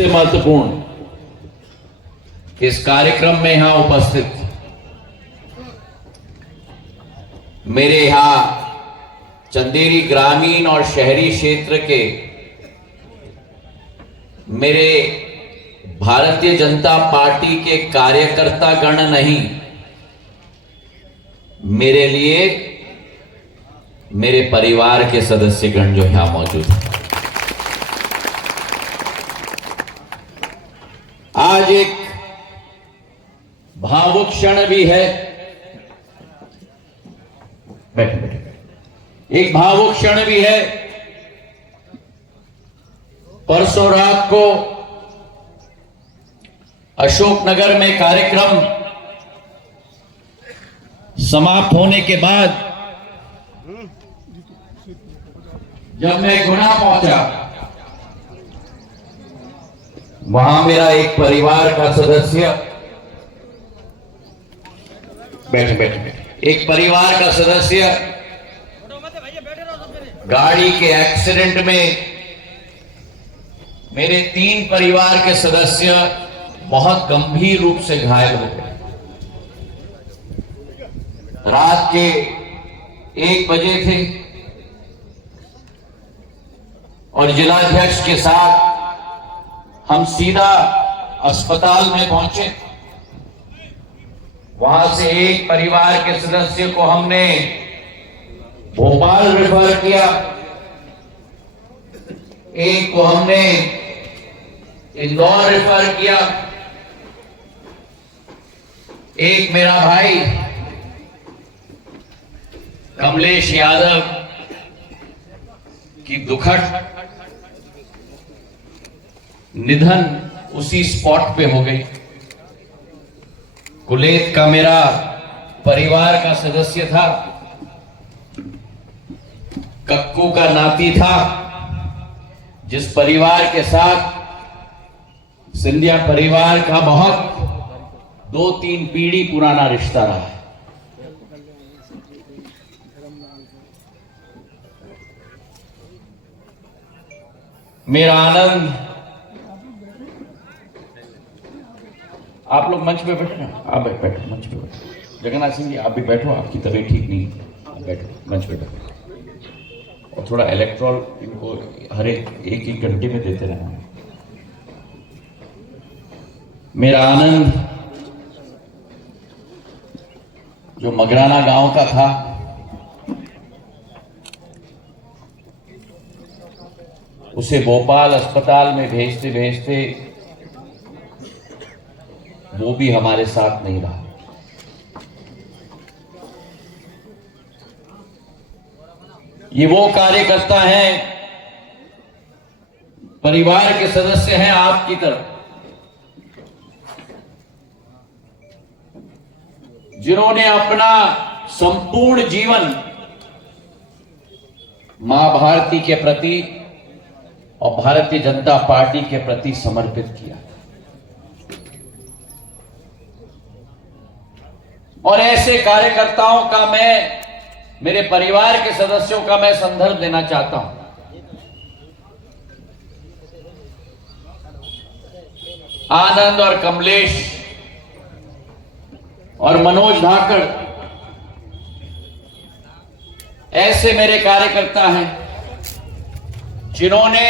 सबसे महत्वपूर्ण, इस कार्यक्रम में यहां उपस्थित मेरे यहां चंदेरी ग्रामीण और शहरी क्षेत्र के मेरे भारतीय जनता पार्टी के कार्यकर्ता गण नहीं, मेरे लिए मेरे परिवार के सदस्यगण जो यहां मौजूद हैं। आज एक भावुक क्षण भी है, बैठे बैठे, एक भावुक क्षण भी है। परसों रात को अशोकनगर में कार्यक्रम समाप्त होने के बाद जब मैं गुना पहुंचा, वहां मेरा एक परिवार का सदस्य, बैठे बैठे बैठे, एक परिवार का सदस्य गाड़ी के एक्सीडेंट में मेरे 3 परिवार के सदस्य बहुत गंभीर रूप से घायल हो गए। रात के 1 बजे थे और जिलाध्यक्ष के साथ हम सीधा अस्पताल में पहुंचे। वहां से एक परिवार के सदस्य को हमने भोपाल रेफर किया, एक को हमने इंदौर रेफर किया, एक मेरा भाई कमलेश यादव की दुखद निधन उसी स्पॉट पे हो गई। कुलेत का मेरा परिवार का सदस्य था, कक्कू का नाती था, जिस परिवार के साथ सिंधिया परिवार का बहुत 2-3 पीढ़ी पुराना रिश्ता रहा है। मेरा आनंद, आप लोग मंच पे बैठो, आप बैठो मंच पे बैठो। जगन्नाथ सिंह जी आप भी बैठो, आपकी तबीयत ठीक नहीं, बैठो मंच पे बैठो। और थोड़ा इलेक्ट्रॉल इनको हर एक घंटे में देते रहना। मेरा आनंद जो मगराना गांव का था, उसे भोपाल अस्पताल में भेजते भेजते वो भी हमारे साथ नहीं रहा। ये वो कार्यकर्ता हैं, परिवार के सदस्य हैं आपकी तरह, जिन्होंने अपना संपूर्ण जीवन मां भारती के प्रति और भारतीय जनता पार्टी के प्रति समर्पित किया। और ऐसे कार्यकर्ताओं का मैं, मेरे परिवार के सदस्यों का मैं संदर्भ देना चाहता हूं। आनंद और कमलेश और मनोज धाकड़ ऐसे मेरे कार्यकर्ता हैं जिन्होंने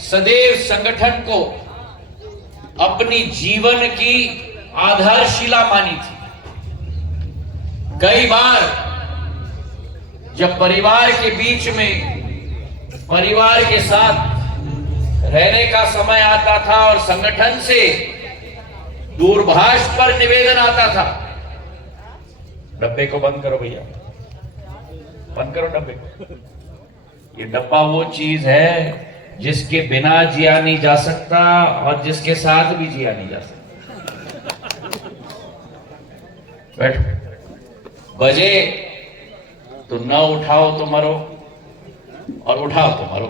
सदैव संगठन को अपनी जीवन की आधारशिला मानी थी। कई बार जब परिवार के बीच में, परिवार के साथ रहने का समय आता था और संगठन से दूरभाष पर निवेदन आता था, डब्बे को बंद करो भैया, बंद करो डब्बे को। ये डब्बा वो चीज है जिसके बिना जिया नहीं जा सकता और जिसके साथ भी जिया नहीं जा सकता। बैठो, बजे तो न उठाओ तो मरो और उठाओ तो मरो।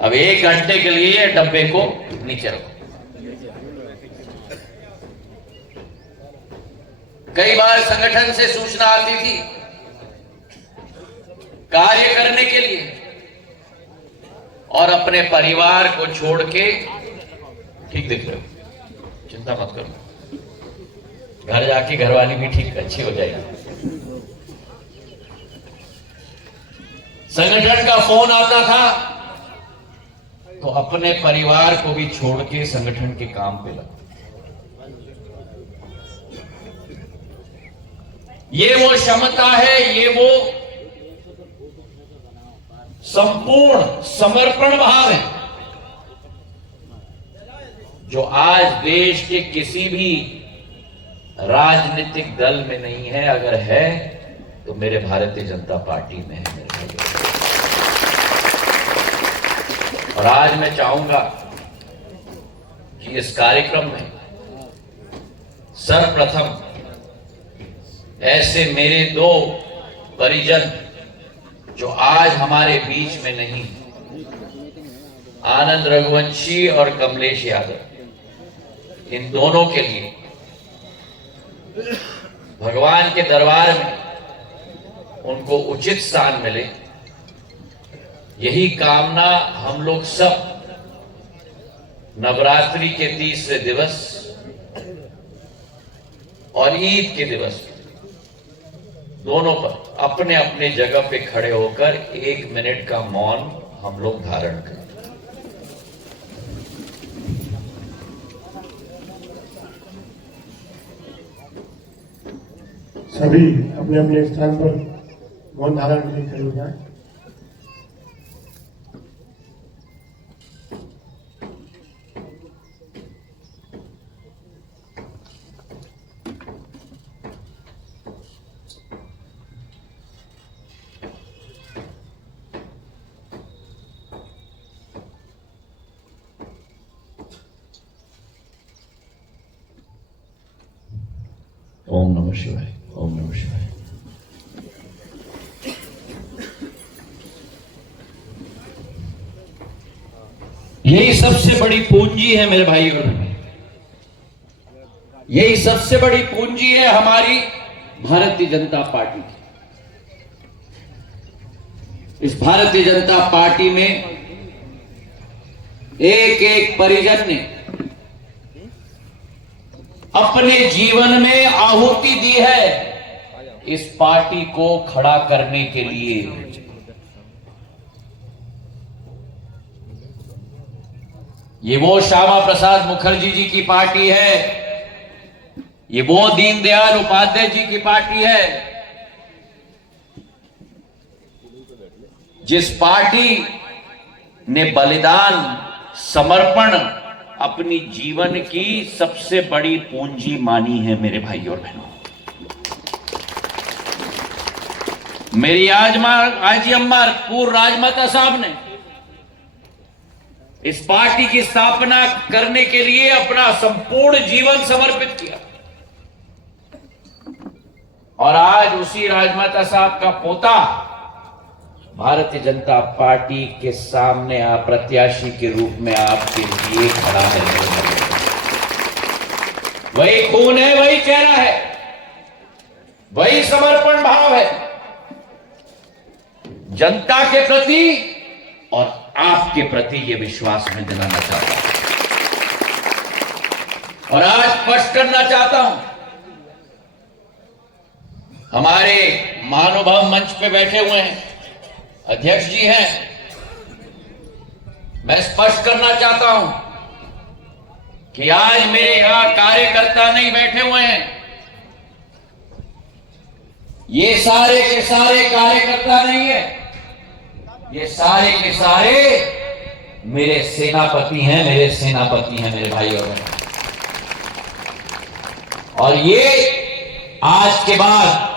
अब 1 घंटे के लिए डब्बे को नीचे रखो। कई बार संगठन से सूचना आती थी कार्य करने के लिए, और अपने परिवार को छोड़ के, ठीक दिख रहे हो, चिंता मत करो, घर जाके घरवाली भी ठीक अच्छी हो जाएगी। संगठन का फोन आता था तो अपने परिवार को भी छोड़ के संगठन के काम पे लगा। ये वो क्षमता है, ये वो संपूर्ण समर्पण भाव है जो आज देश के किसी भी राजनीतिक दल में नहीं है। अगर है तो मेरे भारतीय जनता पार्टी में है मेरे भाई। और आज मैं चाहूंगा कि इस कार्यक्रम में सर्वप्रथम ऐसे मेरे दो परिजन जो आज हमारे बीच में नहीं, आनंद रघुवंशी और कमलेश यादव, इन दोनों के लिए भगवान के दरबार में उनको उचित स्थान मिले, यही कामना हम लोग सब नवरात्रि के तीसरे दिवस और ईद के दिवस दोनों पर अपने अपने जगह पे खड़े होकर 1 मिनट का मौन हम लोग धारण करें। सभी अपने अपने स्थान पर मौन धारण के लिए खड़े हो जाएं। ओम नमः शिवाय, ओम नमः शिवाय। यही सबसे बड़ी पूंजी है मेरे भाई और बहनों, यही सबसे बड़ी पूंजी है हमारी भारतीय जनता पार्टी की। इस भारतीय जनता पार्टी में एक एक परिजन ने अपने जीवन में आहुति दी है इस पार्टी को खड़ा करने के लिए। ये वो श्यामा प्रसाद मुखर्जी जी की पार्टी है, ये वो दीनदयाल उपाध्याय जी की पार्टी है, जिस पार्टी ने बलिदान, समर्पण अपनी जीवन की सबसे बड़ी पूंजी मानी है मेरे भाई और बहनों। मेरी आजी अम्मा पूर्व राजमाता साहब ने इस पार्टी की स्थापना करने के लिए अपना संपूर्ण जीवन समर्पित किया और आज उसी राजमाता साहब का पोता भारतीय जनता पार्टी के सामने प्रत्याशी के रूप में आपके लिए खड़ा है। वही खून है, वही चेहरा है, वही समर्पण भाव है जनता के प्रति और आपके प्रति। ये विश्वास मैं दिलाना चाहता हूं और आज स्पष्ट करना चाहता हूं, हमारे महानुभाव मंच पे बैठे हुए हैं, अध्यक्ष जी हैं, मैं स्पष्ट करना चाहता हूं कि आज मेरे यहां कार्यकर्ता नहीं बैठे हुए हैं, ये सारे के सारे कार्यकर्ता नहीं है, ये सारे के सारे मेरे सेनापति हैं, मेरे सेनापति हैं मेरे भाई और बहन। और ये आज के बाद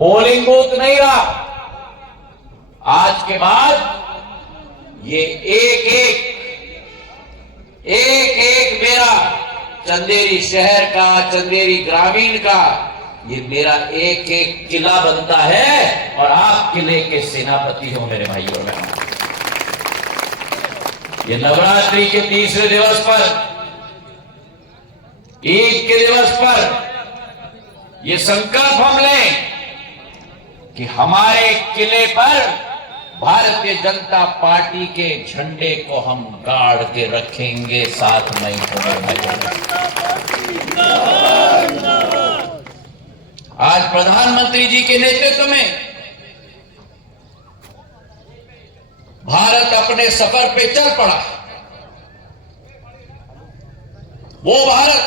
पोलिंग बूथ नहीं रहा, आज के बाद ये एक मेरा चंदेरी शहर का, चंदेरी ग्रामीण का, ये मेरा एक एक किला बनता है और आप किले के सेनापति हो मेरे भाई और बहनों। ये नवरात्रि के तीसरे दिवस पर, ईद के दिवस पर ये संकल्प हम लें कि हमारे किले पर भारतीय जनता पार्टी के झंडे को हम गाड़ के रखेंगे, साथ नहीं छोड़ेंगे। आज प्रधानमंत्री जी के नेतृत्व में भारत अपने सफर पे चल पड़ा। वो भारत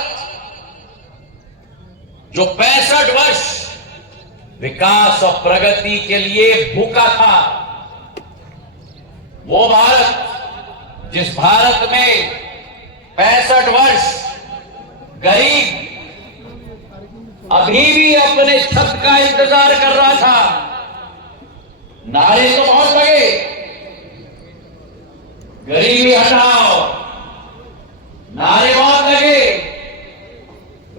जो 65 वर्ष विकास और प्रगति के लिए भूखा था, वो भारत जिस भारत में 65 वर्ष गरीब अभी भी अपने छत का इंतजार कर रहा था। नारे तो बहुत लगे, गरीबी हटाओ, नारे बहुत लगे,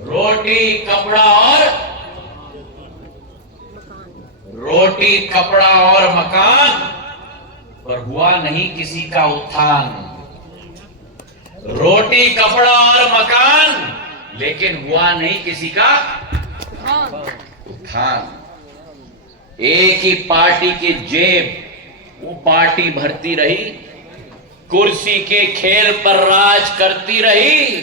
रोटी कपड़ा और मकान, पर हुआ नहीं किसी का उत्थान। रोटी कपड़ा और मकान, लेकिन हुआ नहीं किसी का उत्थान। एक ही पार्टी की जेब वो पार्टी भरती रही, कुर्सी के खेल पर राज करती रही,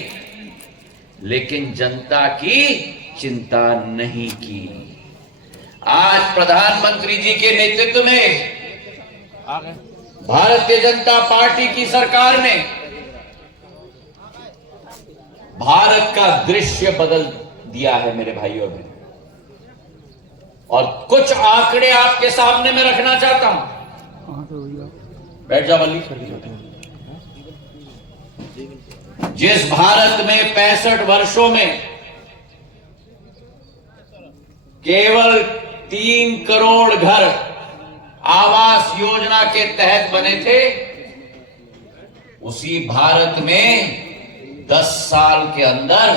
लेकिन जनता की चिंता नहीं की। आज प्रधानमंत्री जी के नेतृत्व में भारतीय जनता पार्टी की सरकार ने भारत का दृश्य बदल दिया है मेरे भाइयों बहनों। और कुछ आंकड़े आपके सामने में रखना चाहता हूं। बैठ जा वल्ली। जिस भारत में 65 वर्षों में केवल 3 करोड़ घर आवास योजना के तहत बने थे, उसी भारत में 10 साल के अंदर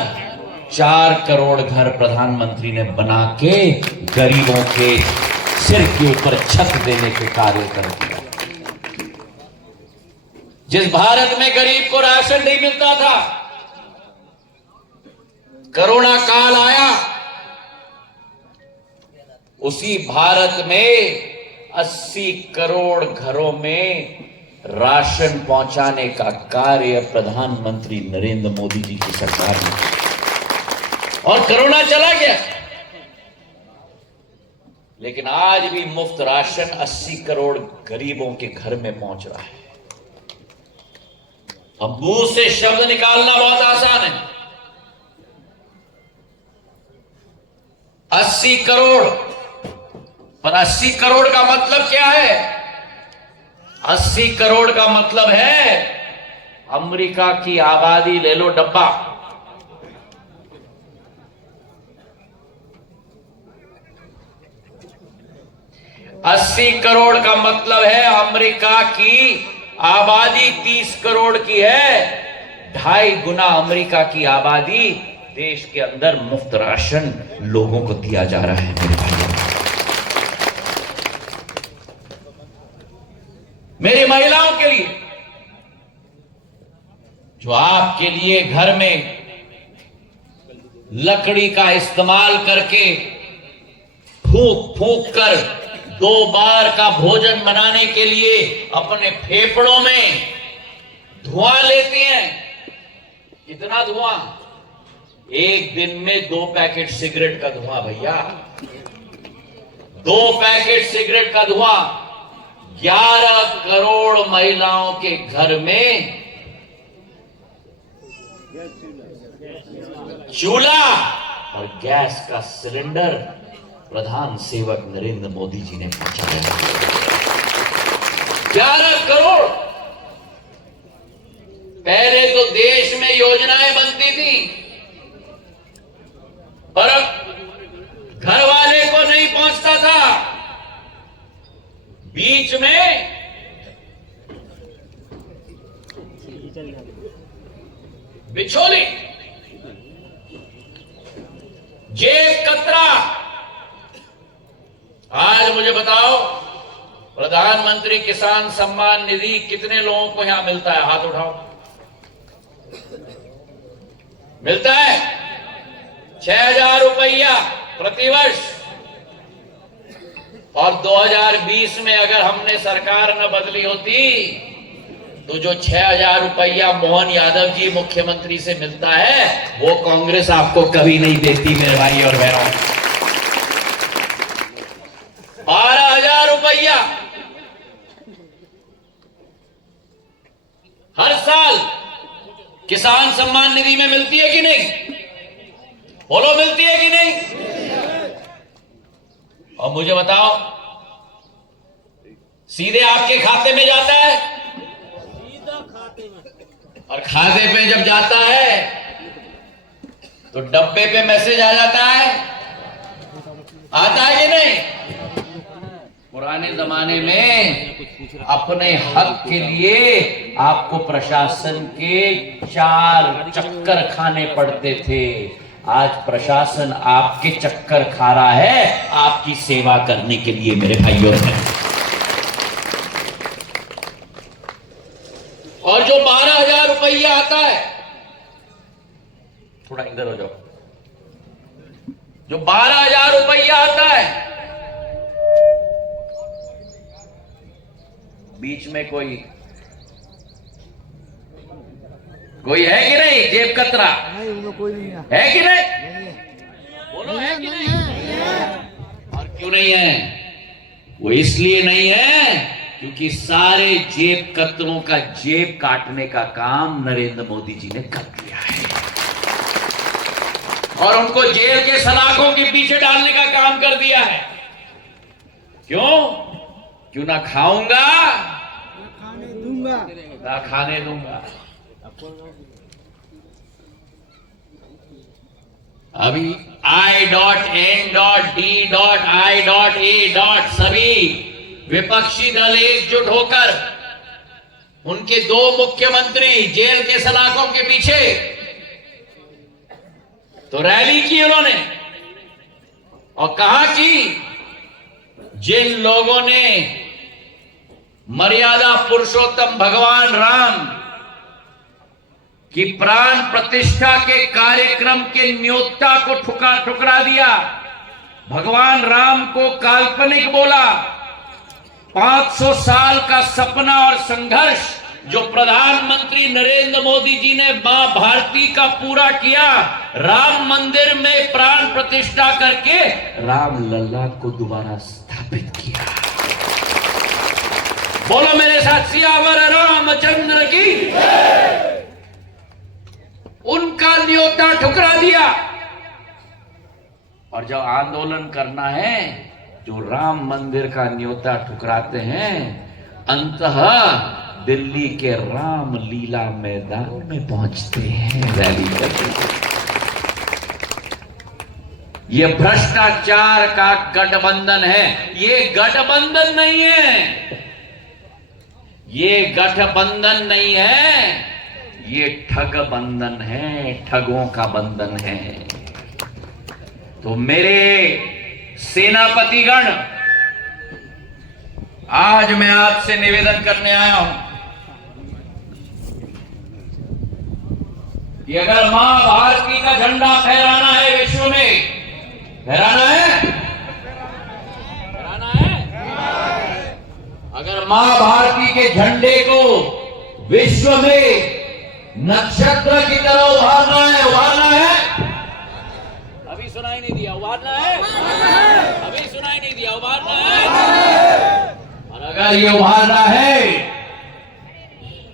4 करोड़ घर प्रधानमंत्री ने बना के गरीबों के सिर के ऊपर छत देने के कार्य कर दिया। जिस भारत में गरीब को राशन नहीं मिलता था, कोरोना काल आया, उसी भारत में 80 करोड़ घरों में राशन पहुंचाने का कार्य प्रधानमंत्री नरेंद्र मोदी जी की सरकार ने, और कोरोना चला गया, लेकिन आज भी मुफ्त राशन 80 करोड़ गरीबों के घर में पहुंच रहा है। अब मुंह से शब्द निकालना बहुत आसान है। 80 करोड़, पर 80 करोड़ का मतलब क्या है? 80 करोड़ का मतलब है अमेरिका की आबादी ले लो डब्बा। अस्सी करोड़ का मतलब है अमेरिका की आबादी 30 करोड़ की है, 2.5 गुना अमेरिका की आबादी देश के अंदर मुफ्त राशन लोगों को दिया जा रहा है मेरे भाइयों। मेरी महिलाओं के लिए, जो आपके लिए घर में लकड़ी का इस्तेमाल करके फूंक फूंक कर 2 बार का भोजन बनाने के लिए अपने फेफड़ों में धुआं लेती हैं। कितना धुआं? एक दिन में 2 पैकेट सिगरेट का धुआं भैया, 2 पैकेट सिगरेट का धुआं। 11 करोड़ महिलाओं के घर में चूल्हा और गैस का सिलेंडर प्रधान सेवक नरेंद्र मोदी जी ने पहुंचाया। 11 करोड़। पहले तो देश में योजनाएं बनती थी, पर घर वाले को नहीं पहुंचता था। बीच में बिछोली, जेब कतरा। आज मुझे बताओ, प्रधानमंत्री किसान सम्मान निधि कितने लोगों को यहां मिलता है? हाथ उठाओ। मिलता है 6000 रुपया प्रतिवर्ष। और 2020 में अगर हमने सरकार न बदली होती तो जो 6,000 रुपया मोहन यादव जी मुख्यमंत्री से मिलता है वो कांग्रेस आपको कभी नहीं देती मेरे भाई और बहनों। 12,000 रुपया हर साल किसान सम्मान निधि में मिलती है कि नहीं? बोलो, मिलती है कि नहीं? और मुझे बताओ, सीधे आपके खाते में जाता है? और खाते पे जब जाता है तो डब्बे पे मैसेज आ जाता है, आता है कि नहीं? पुराने जमाने में अपने हक के लिए आपको प्रशासन के 4 चक्कर खाने पड़ते थे। आज प्रशासन आपके चक्कर खा रहा है आपकी सेवा करने के लिए मेरे भाइयों ने। और जो 12,000 रुपया आता है, थोड़ा इधर हो जाओ, जो 12,000 रुपया आता है, बीच में कोई है कि नहीं जेब कतरा? नहीं, कोई नहीं है कि नहीं? बोलो, है कि नहीं? और क्यों नहीं है? वो इसलिए नहीं है क्योंकि सारे जेब कतरों का जेब काटने का काम नरेंद्र मोदी जी ने कर दिया है और उनको जेल के सलाखों के पीछे डालने का काम कर दिया है। क्यों ना खाऊंगा ना खाने दूंगा। अभी I.N.D.I.A. सभी विपक्षी दल एकजुट होकर उनके 2 मुख्यमंत्री जेल के सलाखों के पीछे तो रैली की उन्होंने, और कहा कि जिन लोगों ने मर्यादा पुरुषोत्तम भगवान राम की प्राण प्रतिष्ठा के कार्यक्रम के न्योता को ठुकरा दिया, भगवान राम को काल्पनिक बोला, 500 साल का सपना और संघर्ष जो प्रधानमंत्री नरेंद्र मोदी जी ने मां भारती का पूरा किया, राम मंदिर में प्राण प्रतिष्ठा करके राम लल्ला को दोबारा स्थापित किया। बोलो मेरे साथ, सियावर रामचंद्र की। उनका न्योता ठुकरा दिया। और जब आंदोलन करना है, जो राम मंदिर का न्योता ठुकराते हैं, अंततः दिल्ली के रामलीला मैदान में पहुंचते हैं रैली करके। ये भ्रष्टाचार का गठबंधन है, ये गठबंधन नहीं है, ये गठबंधन नहीं है, ये ठग बंधन है, ठगों का बंधन है। तो मेरे सेनापतिगण, आज मैं आपसे निवेदन करने आया हूं कि अगर मां भारती का झंडा फहराना है विश्व में, फहराना है, फहराना है, अगर मां भारती के झंडे को विश्व में नक्षत्र की तरह उभारना है, उभारना है। अभी सुनाई नहीं दिया, उभारना है। अभी सुनाई नहीं दिया, उभारना है। और अगर ये उभारना है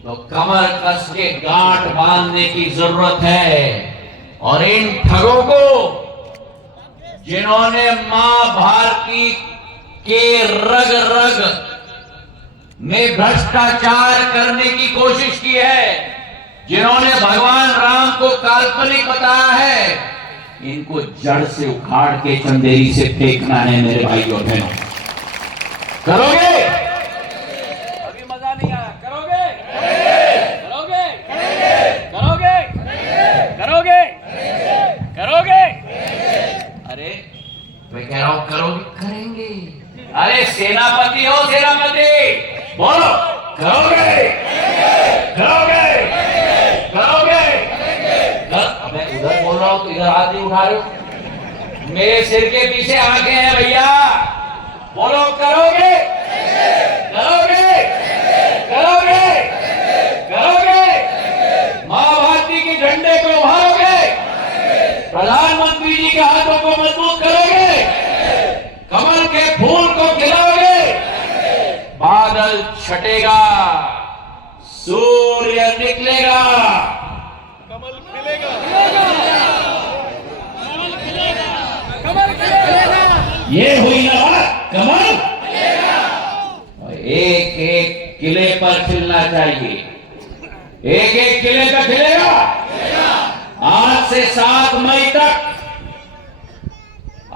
तो कमर कस के गांठ बांधने की जरूरत है। और इन ठगों को, जिन्होंने मां भारती के रग रग में भ्रष्टाचार करने की कोशिश की है, जिन्होंने भगवान राम को काल्पनिक बताया है, इनको जड़ से उखाड़ के चंदेरी से फेंकना है मेरे भाइयों बहनों। करोगे? अभी मजा नहीं आया। करोगे? करोगे? करोगे? करोगे? करोगे? अरे मैं कह रहा हूं करोगे, करेंगे। अरे सेनापति हो, सेनापति, बोलो, करोगे? करोगे? करोगे? मैं उधर बोल रहा हूं तो इधर हाथ नहीं उठा रहे हो। मेरे सिर के पीछे आंखें हैं भैया, बोलो करोगे, करोगे, करोगे, करोगे, मां भारती के झंडे को उभारोगे, प्रधानमंत्री जी के हाथों को मजबूत करोगे, कमल के फूल को खिलाओगे, बादल छटेगा, सूर्य निकलेगा, कमल खिलेगा, ये हुई ना बात, कमल और एक एक किले पर खिलना चाहिए, एक एक किले पर खिलेगा। आज से 7 मई तक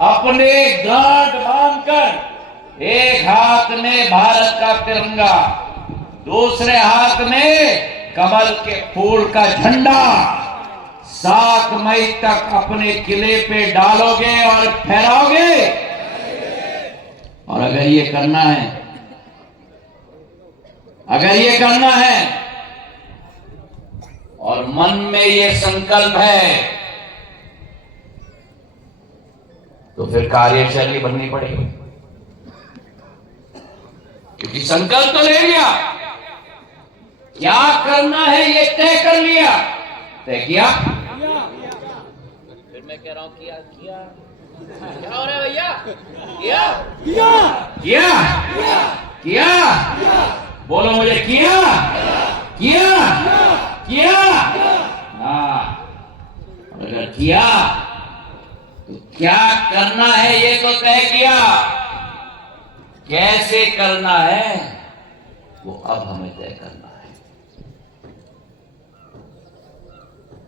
अपने गांठ बांधकर एक हाथ में भारत का तिरंगा, दूसरे हाथ में कमल के फूल का झंडा 7 मई तक अपने किले पे डालोगे और फहराओगे। और अगर ये करना है, अगर ये करना है और मन में ये संकल्प है, तो फिर कार्यशैली बननी पड़ेगी, क्योंकि संकल्प तो ले लिया, क्या करना है ये तय कर लिया, तय किया, फिर मैं कह रहा हूं किया, किया, क्या हो रहा है भैया, किया, किया, किया, किया, बोलो मुझे, किया, किया, किया, हाँ, अगर किया तो क्या करना है ये तो तय किया, कैसे करना है वो अब हमें तय करना है।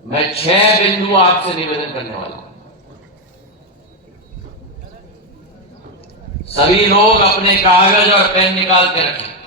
मैं 6 बिंदु आपसे निवेदन करने वाला हूं। सभी लोग अपने कागज और पेन निकाल के रखें।